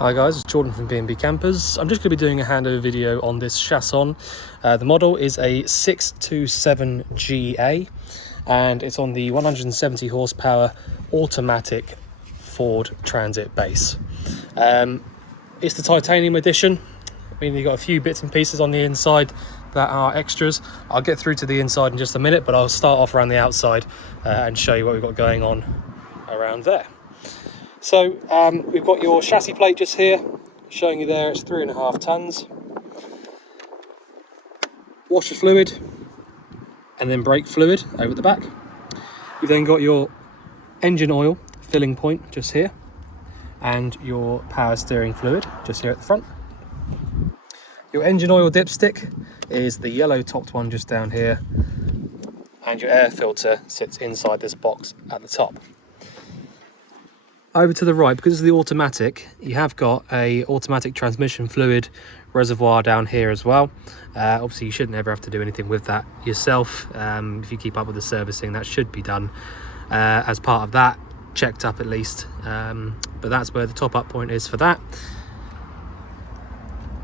Hi guys, it's Jordan from B&B Campers. I'm just going to be doing a handover video on this Chausson. The model is a 627GA and it's on the 170 horsepower automatic Ford Transit base. It's the titanium edition. I mean, you've got a few bits and pieces on the inside that are extras. I'll get through to the inside in just a minute, but I'll start off around the outside and show you what we've got going on around there. So we've got your chassis plate just here, showing you there it's 3.5 tons. Washer fluid and then brake fluid over the back. You've then got your engine oil filling point just here and your power steering fluid just here at the front. Your engine oil dipstick is the yellow topped one just down here, and your air filter sits inside this box at the top. Over to the right, because it's the automatic, you have got a automatic transmission fluid reservoir down here as well. Obviously you shouldn't ever have to do anything with that yourself. If you keep up with the servicing, that should be done as part of that, checked up at least, but that's where the top up point is for that.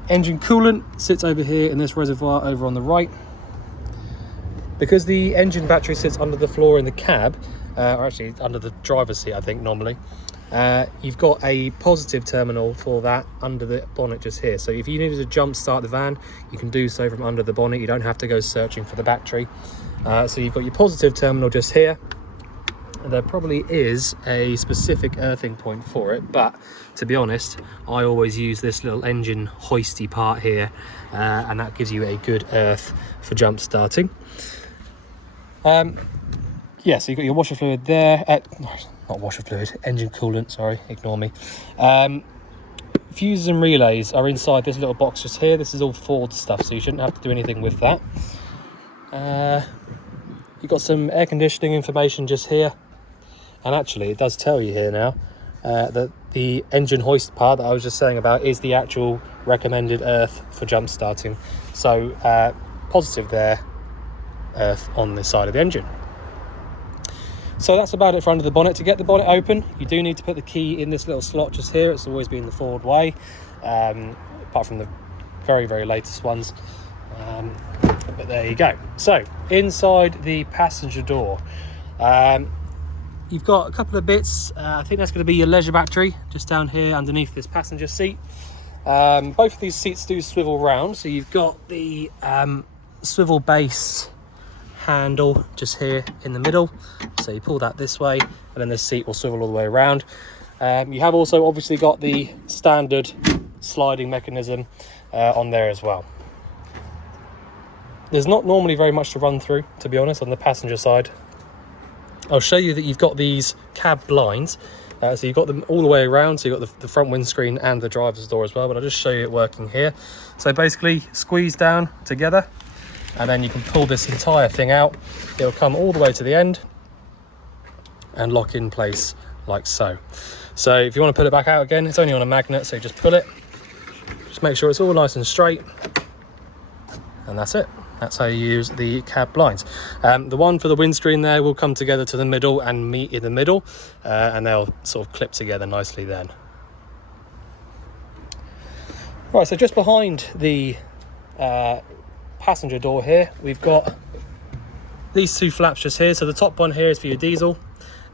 Engine coolant sits over here in this reservoir over on the right. Because the engine battery sits under the floor in the cab, or actually under the driver's seat I think normally, you've got a positive terminal for that under the bonnet just here. So if you needed to jump start the van, you can do so from under the bonnet. You don't have to go searching for the battery. So you've got your positive terminal just here. And there probably is a specific earthing point for it, but to be honest, I always use this little engine hoisty part here, and that gives you a good earth for jump starting. Yeah, so you've got your washer fluid there, not washer fluid, engine coolant, sorry, ignore me. Fuses and relays are inside this little box just here. This is all Ford stuff, so you shouldn't have to do anything with that. You've got some air conditioning information just here, and actually it does tell you here now that the engine hoist part that I was just saying about is the actual recommended earth for jump starting. So positive there, earth on the side of the engine. So that's about it for under the bonnet. To get the bonnet open, you do need to put the key in this little slot just here. It's always been the Ford way, apart from the very, very latest ones. But there you go. So inside the passenger door, you've got a couple of bits. I think that's going to be your leisure battery just down here underneath this passenger seat. Both of these seats do swivel round, so you've got the swivel base handle just here in the middle, so you pull that this way and then this seat will swivel all the way around. You have also obviously got the standard sliding mechanism on there as well. There's not normally very much to run through, to be honest, on the passenger side. I'll show you that you've got these cab blinds, so you've got them all the way around, so you've got the front windscreen and the driver's door as well, but I'll just show you it working here. So basically squeeze down together and then you can pull this entire thing out. It'll come all the way to the end and lock in place like so. So if you want to pull it back out again, it's only on a magnet, so you just pull it, just make sure it's all nice and straight, and that's it. That's how you use the cab blinds. The one for the windscreen there will come together to the middle and meet in the middle, and they'll sort of clip together nicely then. Right, so just behind the passenger door here, we've got these two flaps just here. So the top one here is for your diesel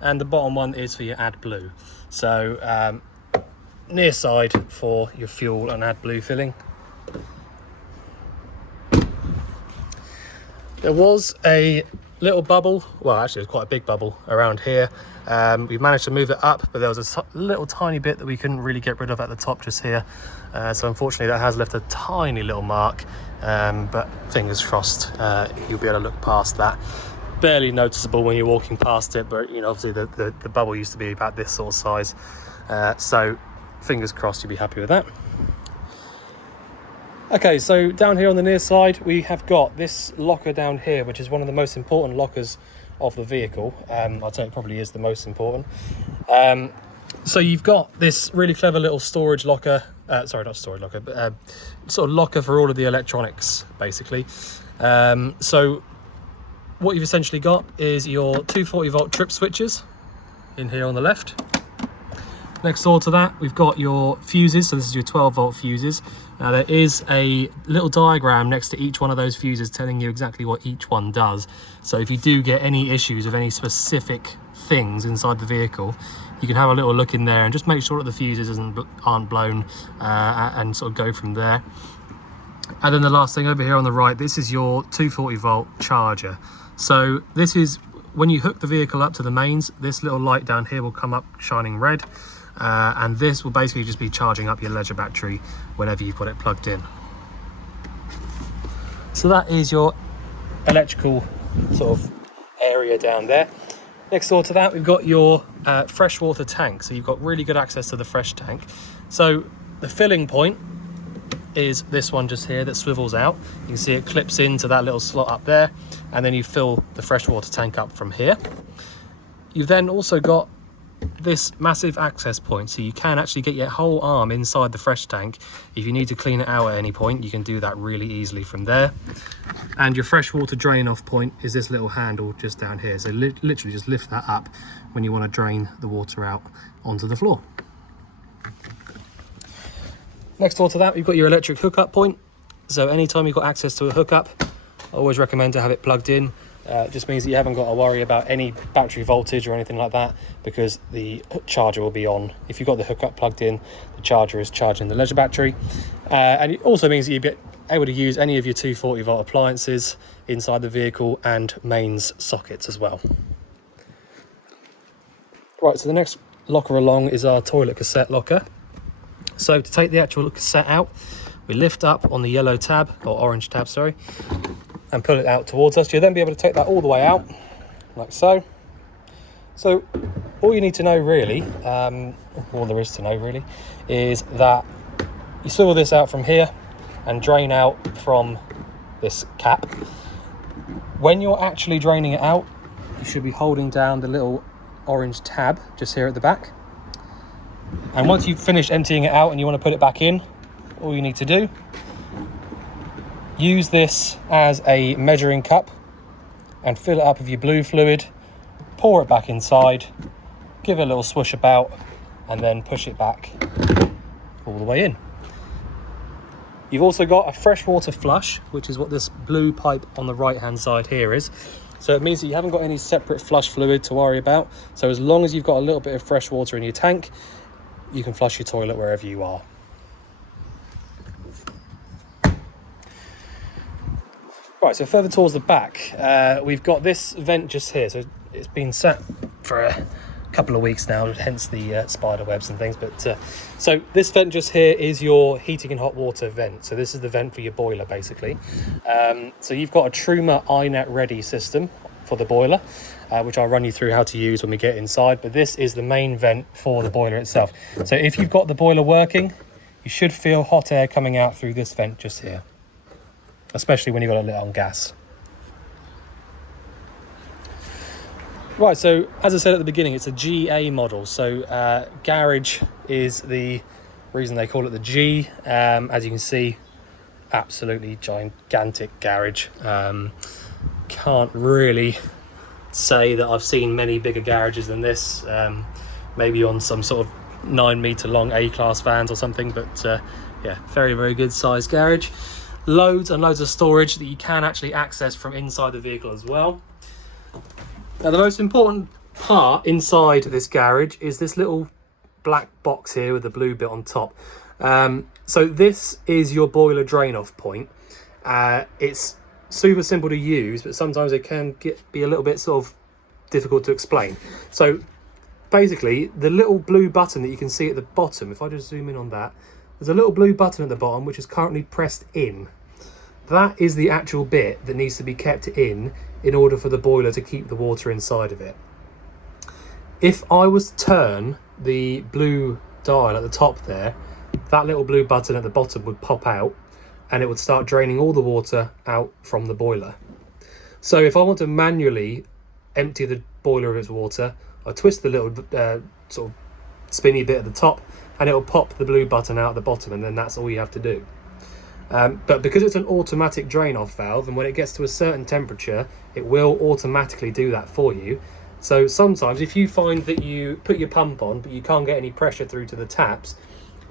and the bottom one is for your AdBlue. So near side for your fuel and AdBlue filling. There was a little bubble, well actually it was quite a big bubble around here. We've managed to move it up, but there was a little tiny bit that we couldn't really get rid of at the top just here. So unfortunately that has left a tiny little mark, but fingers crossed you'll be able to look past that. Barely noticeable when you're walking past it, but you know, obviously the bubble used to be about this sort of size. So fingers crossed you'll be happy with that. Okay, so down here on the near side, we have got this locker down here, which is one of the most important lockers of the vehicle. I'd say it probably is the most important. So you've got this really clever little storage locker, sorry, not storage locker, but sort of locker for all of the electronics, basically. So what you've essentially got is your 240 volt trip switches in here on the left. Next door to that, we've got your fuses. So this is your 12-volt fuses. Now there is a little diagram next to each one of those fuses telling you exactly what each one does. So if you do get any issues of any specific things inside the vehicle, you can have a little look in there and just make sure that the fuses aren't blown, and sort of go from there. And then the last thing over here on the right, this is your 240-volt charger. So this is when you hook the vehicle up to the mains, this little light down here will come up shining red. And this will basically just be charging up your leisure battery whenever you've got it plugged in. So that is your electrical sort of area down there. Next door to that, we've got your freshwater tank. So you've got really good access to the fresh tank. So the filling point is this one just here that swivels out. You can see it clips into that little slot up there, and then you fill the freshwater tank up from here. You've then also got this massive access point, so you can actually get your whole arm inside the fresh tank. If you need to clean it out at any point, you can do that really easily from there. And your freshwater drain off point is this little handle just down here, so literally just lift that up when you want to drain the water out onto the floor. Next door to that, we've got your electric hookup point. So anytime you've got access to a hookup, I always recommend to have it plugged in. It just means that you haven't got to worry about any battery voltage or anything like that, because the charger will be on. If you've got the hookup plugged in, the charger is charging the leisure battery. And it also means that you'll be able to use any of your 240-volt appliances inside the vehicle and mains sockets as well. Right, so the next locker along is our toilet cassette locker. So to take the actual cassette out, we lift up on the yellow tab, or orange tab, sorry, and pull it out towards us. You'll then be able to take that all the way out, like so. So all you need to know really, all there is to know really, is that you swivel this out from here and drain out from this cap. When you're actually draining it out, you should be holding down the little orange tab just here at the back. And once you've finished emptying it out and you want to put it back in, all you need to do, use this as a measuring cup and fill it up with your blue fluid, pour it back inside, give it a little swoosh about, and then push it back all the way in. You've also got a freshwater flush, which is what this blue pipe on the right hand side here is. So it means that you haven't got any separate flush fluid to worry about. So as long as you've got a little bit of fresh water in your tank, you can flush your toilet wherever you are. Right, so further towards the back, we've got this vent just here. So it's been sat for a couple of weeks now, hence the spider webs and things. But so this vent just here is your heating and hot water vent. So this is the vent for your boiler, basically. So you've got a Truma iNet ready system for the boiler, which I'll run you through how to use when we get inside. But this is the main vent for the boiler itself. So if you've got the boiler working, you should feel hot air coming out through this vent just here, especially when you've got it lit on gas. Right, so as I said at the beginning, it's a GA model. So garage is the reason they call it the G. As you can see, absolutely gigantic garage. Can't really say that I've seen many bigger garages than this. Maybe on some sort of 9 meter long A-class vans or something, but yeah, very, very good sized garage. Loads and loads of storage that you can actually access from inside the vehicle as well. Now the most important part inside this garage is this little black box here with the blue bit on top. So this is your boiler drain off point. It's super simple to use, but sometimes it can be a little bit sort of difficult to explain. So basically the little blue button that you can see at the bottom, if I just zoom in on that, there's a little blue button at the bottom which is currently pressed in. That is the actual bit that needs to be kept in order for the boiler to keep the water inside of it. If I was to turn the blue dial at the top there, that little blue button at the bottom would pop out and it would start draining all the water out from the boiler. So if I want to manually empty the boiler of its water, I twist the little sort of spinny bit at the top and it will pop the blue button out at the bottom, and then that's all you have to do. But because it's an automatic drain off valve, and when it gets to a certain temperature, it will automatically do that for you. So sometimes if you find that you put your pump on but you can't get any pressure through to the taps,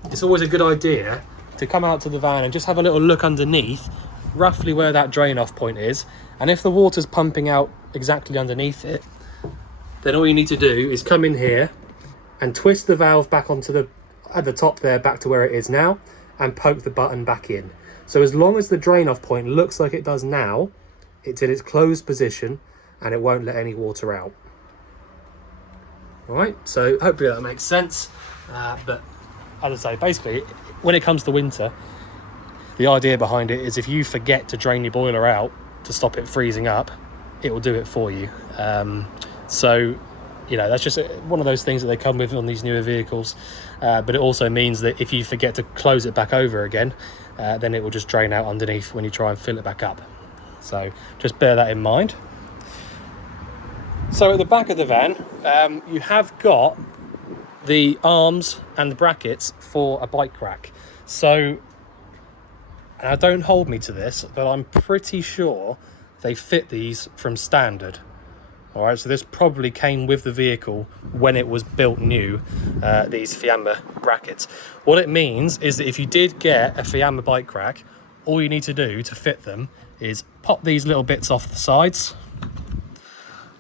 it's always a good idea to come out to the van and just have a little look underneath, roughly where that drain off point is. And if the water's pumping out exactly underneath it, then all you need to do is come in here and twist the valve back onto at the top there, back to where it is now, and poke the button back in. So as long as the drain off point looks like it does now, it's in its closed position and it won't let any water out. All right, so hopefully that makes sense. But as I say, basically, when it comes to winter, the idea behind it is if you forget to drain your boiler out to stop it freezing up, it will do it for you. So, you know, that's just one of those things that they come with on these newer vehicles. But it also means that if you forget to close it back over again, then it will just drain out underneath when you try and fill it back up. So just bear that in mind. So at the back of the van, you have got the arms and the brackets for a bike rack. So, now don't hold me to this, but I'm pretty sure they fit these from standard. All right, so this probably came with the vehicle when it was built new, these Fiamma brackets. What it means is that if you did get a Fiamma bike rack, all you need to do to fit them is pop these little bits off the sides,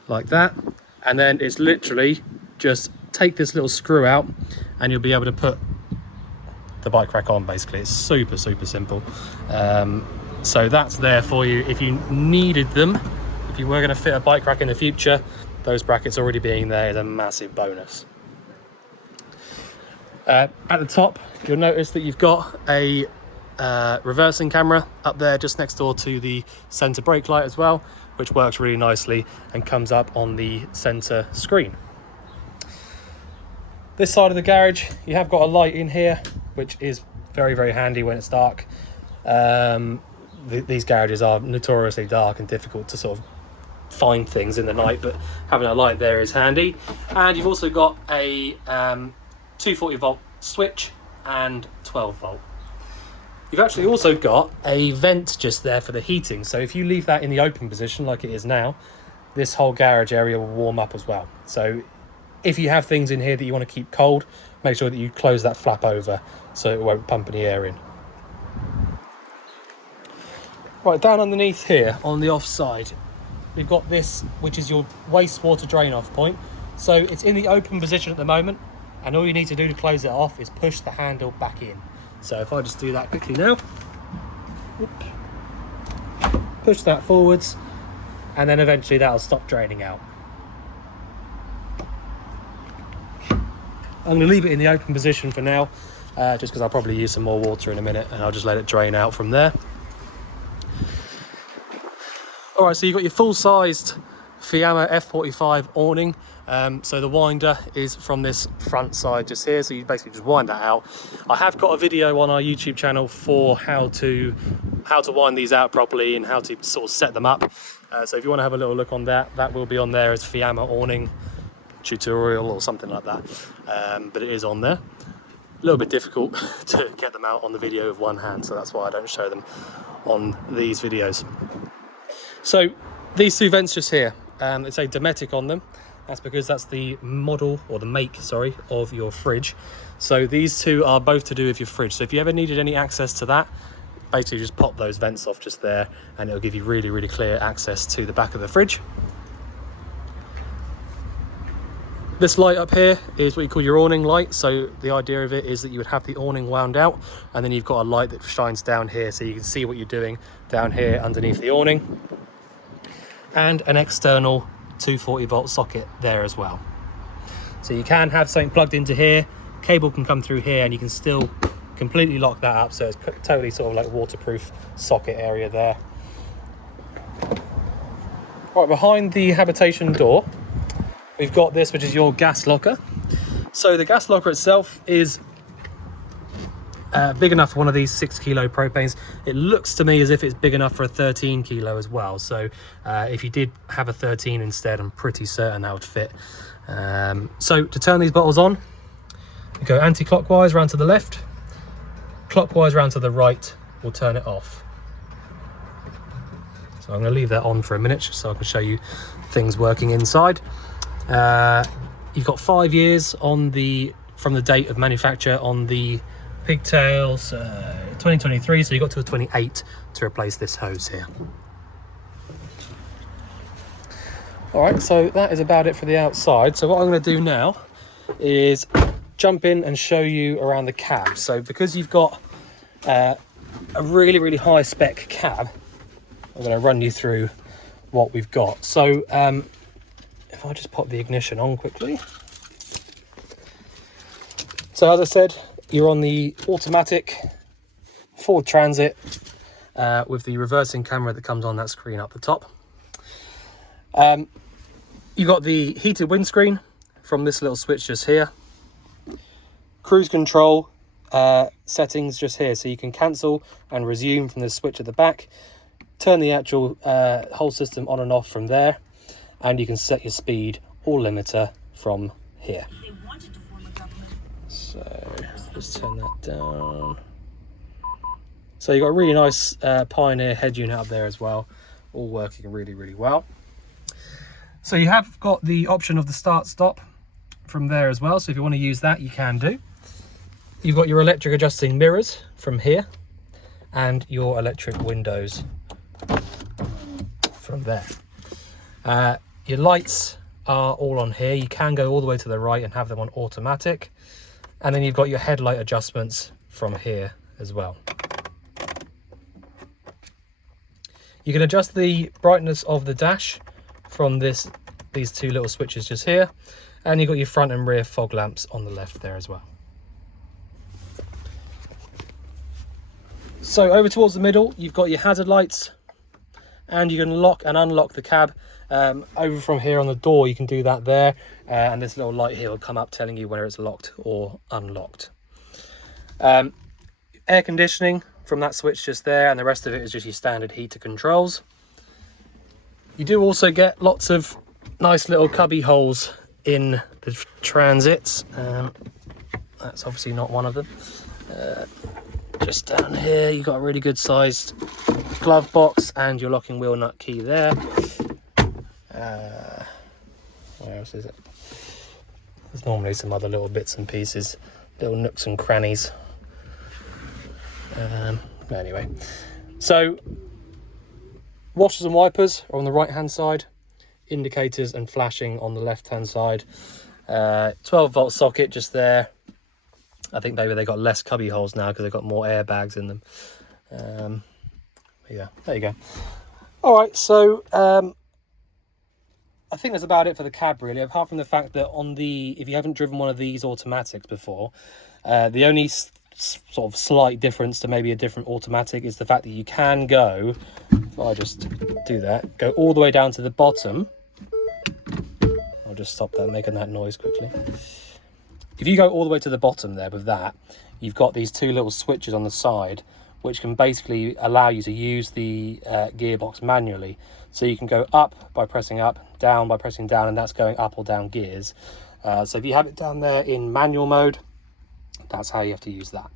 like that, and then it's literally just take this little screw out and you'll be able to put the bike rack on. Basically, it's super simple. So that's there for you if you needed them. If you were going to fit a bike rack in the future, those brackets already being there is a massive bonus. At the top, you'll notice that you've got a reversing camera up there just next door to the centre brake light as well, which works really nicely and comes up on the centre screen. This side of the garage, you have got a light in here, which is very handy when it's dark. These garages are notoriously dark and difficult to sort of find things in the night, but having a light there is handy. And you've also got a 240 volt switch and 12 volt. You've actually also got a vent just there for the heating, so if you leave that in the open position like it is now, this whole garage area will warm up as well. So if you have things in here that you want to keep cold, make sure that you close that flap over so it won't pump any air in. Right, down underneath here on the offside, we've got this, which is your wastewater drain off point. So it's in the open position at the moment, and all you need to do to close it off is push the handle back in. So if I just do that quickly now, push that forwards, and then eventually that'll stop draining out. I'm going to leave it in the open position for now, just because I'll probably use some more water in a minute, and I'll just let it drain out from there. Alright, so you've got your full-sized Fiamma F45 awning. So the winder is from this front side just here, so you basically just wind that out. I have got a video on our YouTube channel for how to wind these out properly and how to sort of set them up. So if you want to have a little look on that, that will be on there as Fiamma awning tutorial or something like that. But it is on there. A little bit difficult to get them out on the video with one hand, so that's why I don't show them on these videos. So these two vents just here, it's a Dometic on them. That's because that's the model, or the make, sorry, of your fridge. So these two are both to do with your fridge. So if you ever needed any access to that, basically just pop those vents off just there and it'll give you really clear access to the back of the fridge. This light up here is what you call your awning light. So the idea of it is that you would have the awning wound out and then you've got a light that shines down here so you can see what you're doing down here underneath the awning. And an external 240 volt socket there as well. So you can have something plugged into here, cable can come through here, and you can still completely lock that up, so it's totally sort of like waterproof socket area there. Right, behind the habitation door, we've got this, which is your gas locker. So the gas locker itself is big enough for one of these 6 kilo propanes. It looks to me as if it's big enough for a 13 kilo as well. So if you did have a 13 instead, I'm pretty certain that would fit. So to turn these bottles on, you go anti-clockwise round to the left, clockwise round to the right will turn it off. So I'm going to leave that on for a minute just so I can show you things working inside. You've got 5 years on from the date of manufacture on the pigtails, 2023, so you've got till 28 to replace this hose here. All right, so that is about it for the outside. So what I'm going to do now is jump in and show you around the cab. So because you've got a really high spec cab, I'm going to run you through what we've got. So if I just pop the ignition on quickly. So as I said, you're on the automatic Ford Transit with the reversing camera that comes on that screen up the top. You've got the heated windscreen from this little switch just here. Cruise control settings just here, so you can cancel and resume from the switch at the back. Turn the actual whole system on and off from there, and you can set your speed or limiter from here. So just turn that down. So you've got a really nice Pioneer head unit up there as well, all working really well. So you have got the option of the start stop from there as well, so if you want to use that you can do. You've got your electric adjusting mirrors from here and your electric windows from there. Your lights are all on here. You can go all the way to the right and have them on automatic, and then you've got your headlight adjustments from here as well. You can adjust the brightness of the dash from these two little switches just here, and you've got your front and rear fog lamps on the left there as well. So over towards the middle, you've got your hazard lights, and you can lock and unlock the cab. Over from here on the door, you can do that there, and this little light here will come up telling you whether it's locked or unlocked. Air conditioning from that switch just there, and the rest of it is just your standard heater controls. You do also get lots of nice little cubby holes in the Transits. That's obviously not one of them. Just down here, you've got a really good sized glove box and your locking wheel nut key there. Where else is it? There's normally some other little bits and pieces, little nooks and crannies. Anyway, so washers and wipers are on the right hand side, indicators and flashing on the left hand side. 12-volt socket just there. I think maybe they got less cubby holes now because they've got more airbags in them. Yeah, there you go. All right, so I think that's about it for the cab really, apart from the fact that if you haven't driven one of these automatics before, the only sort of slight difference to maybe a different automatic is the fact that you can go, if I just do that, go all the way down to the bottom. I'll just stop that making that noise quickly. If you go all the way to the bottom there with that, you've got these two little switches on the side which can basically allow you to use the gearbox manually. So you can go up by pressing up, down by pressing down, and that's going up or down gears. So if you have it down there in manual mode, that's how you have to use that.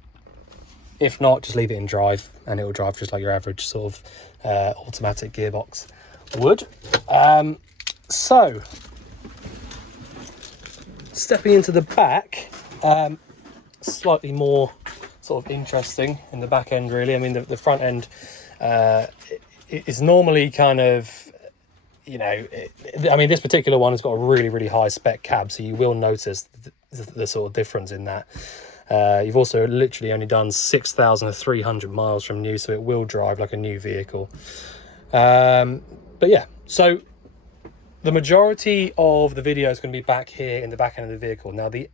If not, just leave it in drive and it will drive just like your average sort of automatic gearbox would. So stepping into the back, slightly more sort of interesting in the back end really. I mean the front end is normally kind of, you know, I mean this particular one has got a really high spec cab, so you will notice the sort of difference in that. You've also literally only done 6,300 miles from new, so it will drive like a new vehicle. But yeah, so the majority of the video is going to be back here in the back end of the vehicle. Now the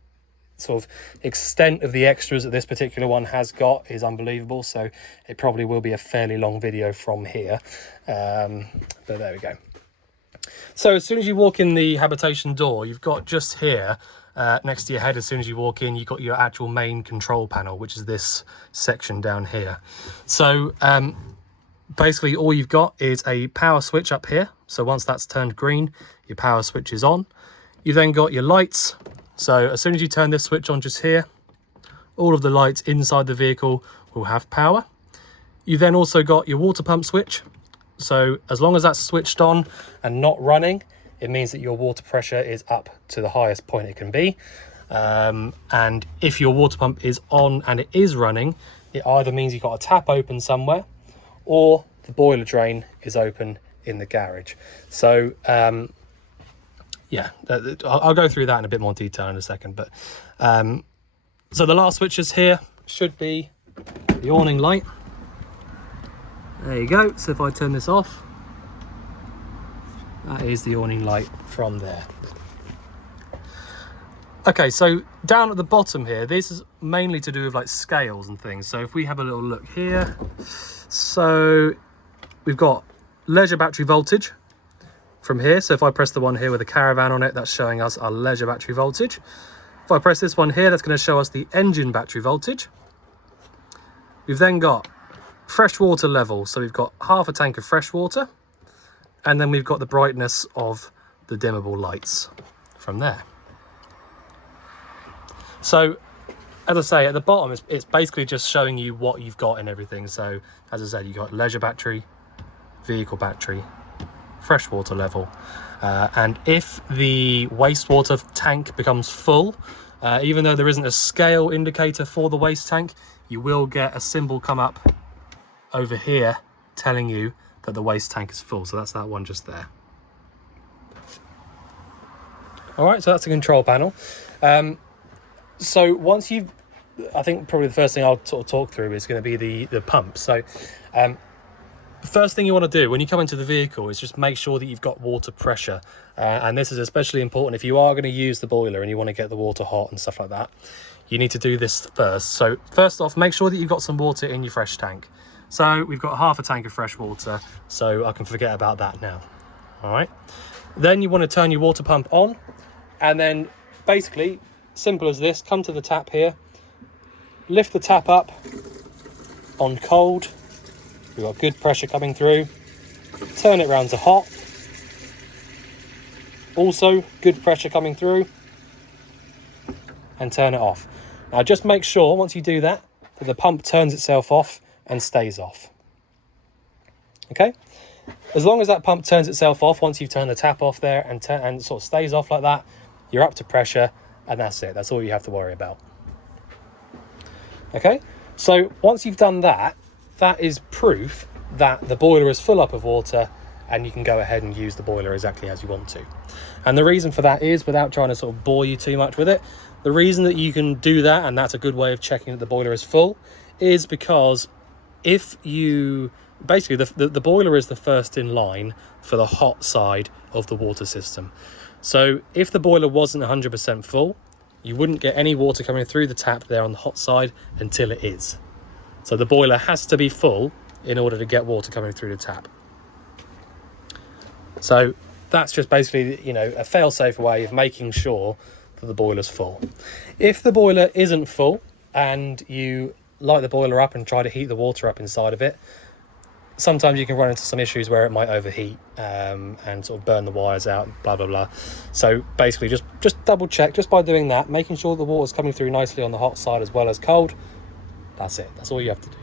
sort of extent of the extras that this particular one has got is unbelievable, so it probably will be a fairly long video from here, but there we go. So as soon as you walk in the habitation door, you've got just here next to your head, as soon as you walk in, you've got your actual main control panel, which is this section down here. So basically all you've got is a power switch up here. So once that's turned green, your power switch is on. You've then got your lights. So as soon as you turn this switch on just here, all of the lights inside the vehicle will have power. You've then also got your water pump switch. So as long as that's switched on and not running, it means that your water pressure is up to the highest point it can be. And if your water pump is on and it is running, it either means you've got a tap open somewhere or the boiler drain is open in the garage. So yeah, I'll go through that in a bit more detail in a second. But so the last switches here should be the awning light. There you go. So if I turn this off, that is the awning light from there. Okay, so down at the bottom here, this is mainly to do with like scales and things. So if we have a little look here, so we've got leisure battery voltage from here. So if I press the one here with a caravan on it, that's showing us our leisure battery voltage. If I press this one here, that's going to show us the engine battery voltage. We've then got fresh water level. So we've got half a tank of fresh water, and then we've got the brightness of the dimmable lights from there. So as I say, at the bottom, it's basically just showing you what you've got and everything. So as I said, you've got leisure battery, vehicle battery, fresh water level. And if the wastewater tank becomes full, even though there isn't a scale indicator for the waste tank, you will get a symbol come up over here telling you that the waste tank is full. So that's that one just there. All right, so that's the control panel. So once you've, I think probably the first thing I'll sort of talk through is going to be the pump. So first thing you want to do when you come into the vehicle is just make sure that you've got water pressure. And this is especially important if you are going to use the boiler and you want to get the water hot and stuff like that. You need to do this first. So first off, make sure that you've got some water in your fresh tank. So we've got half a tank of fresh water, so I can forget about that now. All right. Then you want to turn your water pump on, and then basically, simple as this, come to the tap here, lift the tap up on cold, we've got good pressure coming through, turn it round to hot, also good pressure coming through, and turn it off. Now just make sure once you do that the pump turns itself off and stays off. Okay, as long as that pump turns itself off once you've turned the tap off there and sort of stays off like that, you're up to pressure. And that's it. That's all you have to worry about. Okay, so once you've done that, that is proof that the boiler is full up of water and you can go ahead and use the boiler exactly as you want to. And the reason for that is, without trying to sort of bore you too much with it, the reason that you can do that, and that's a good way of checking that the boiler is full, is because if you basically the boiler is the first in line for the hot side of the water system. So if the boiler wasn't 100% full, you wouldn't get any water coming through the tap there on the hot side until it is. So the boiler has to be full in order to get water coming through the tap. So that's just basically, you know, a fail-safe way of making sure that the boiler's full. If the boiler isn't full and you light the boiler up and try to heat the water up inside of it, sometimes you can run into some issues where it might overheat and sort of burn the wires out, blah, blah, blah. So basically just double check, just by doing that, making sure the water's coming through nicely on the hot side as well as cold. That's it. That's all you have to do.